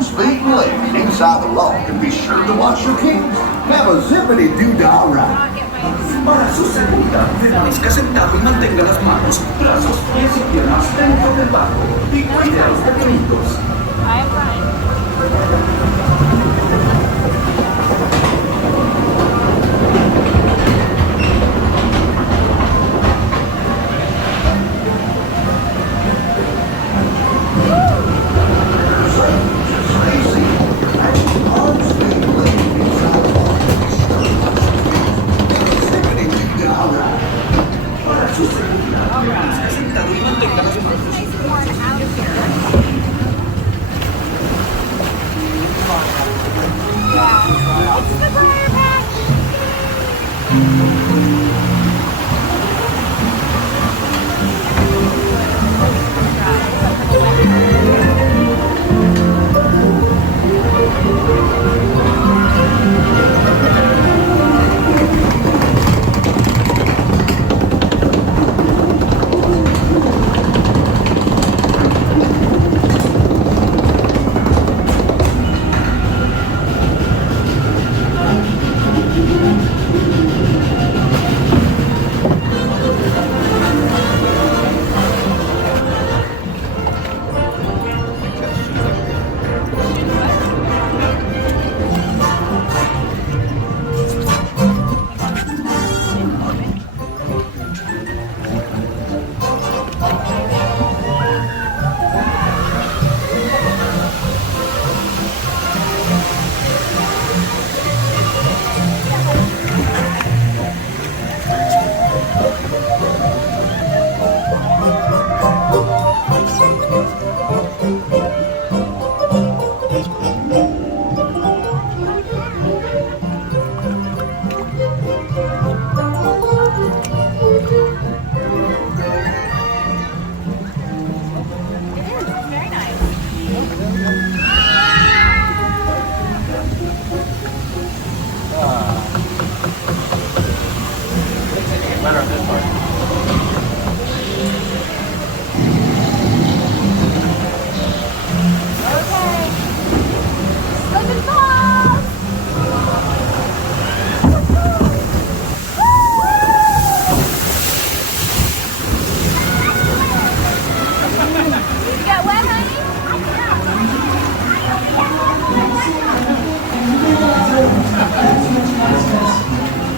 Sounds being lived inside the log, and be sure to watch your kids. Have a zippity-doo-dah ride. Para su seguridad, permanezca sentado y mantenga las manos, brazos, pies y piernas dentro del barco y cuide a los pequeñitos. I'm fine.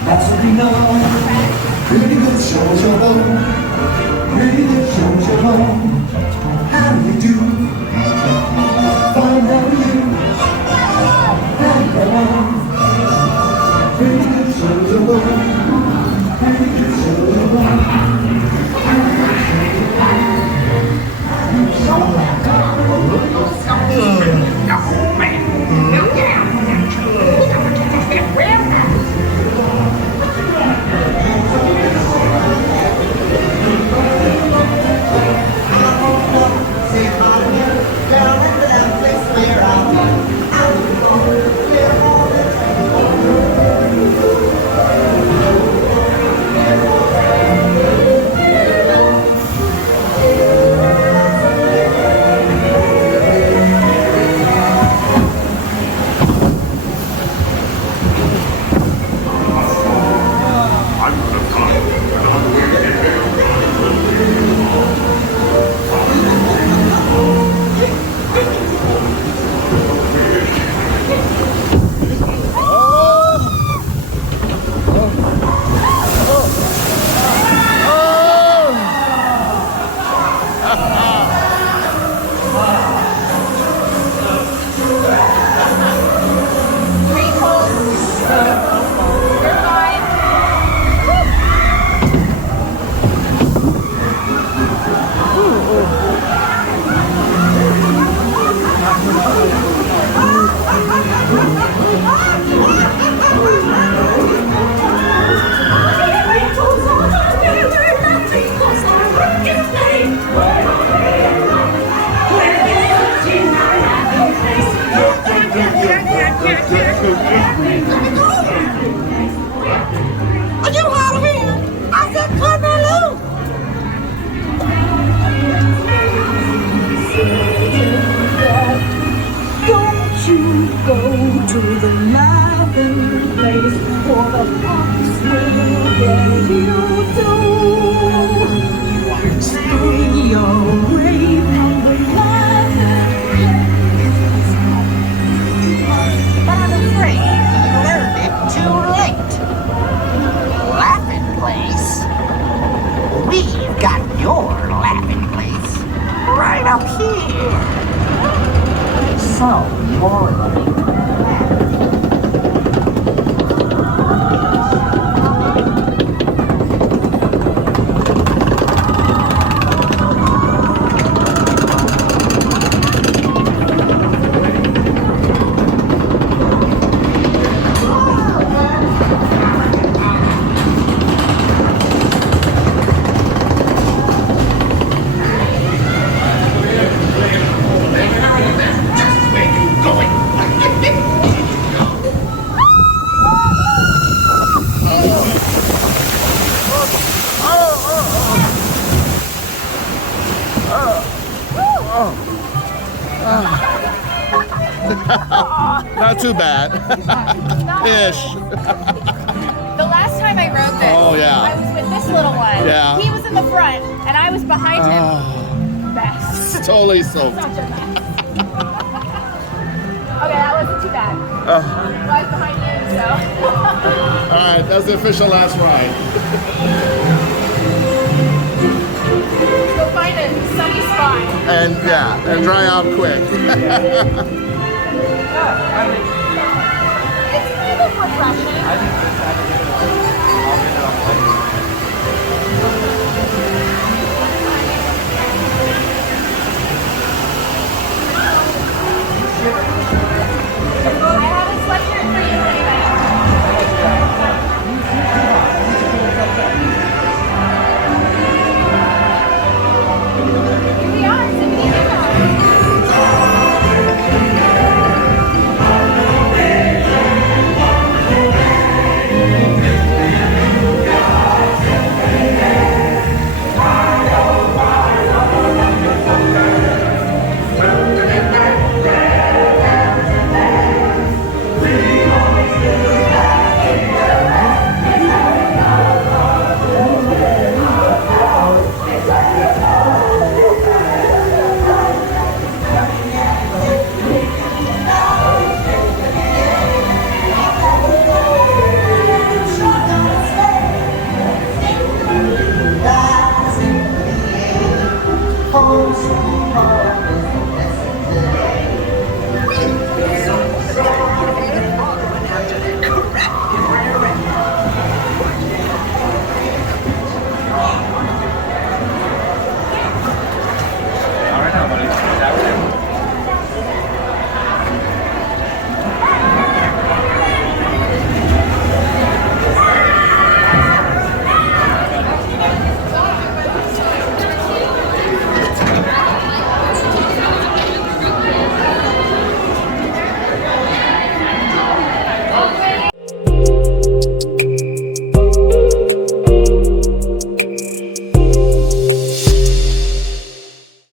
That's what we know. Pretty good shows your home. Pretty good shows your home. How do you do? Fine, how are you? And go on. Pretty good shows your home. Pretty good shows your home. Don't Not too bad. Ish. The last time I rode this, Oh, yeah. I was with this little one. Yeah. He was in the front, and I was behind him. Best. Totally soaked. Such a mess. Okay, that wasn't too bad. I was behind you, so. Alright, that's the official last ride. Go find a sunny spot. And yeah, and dry out quick.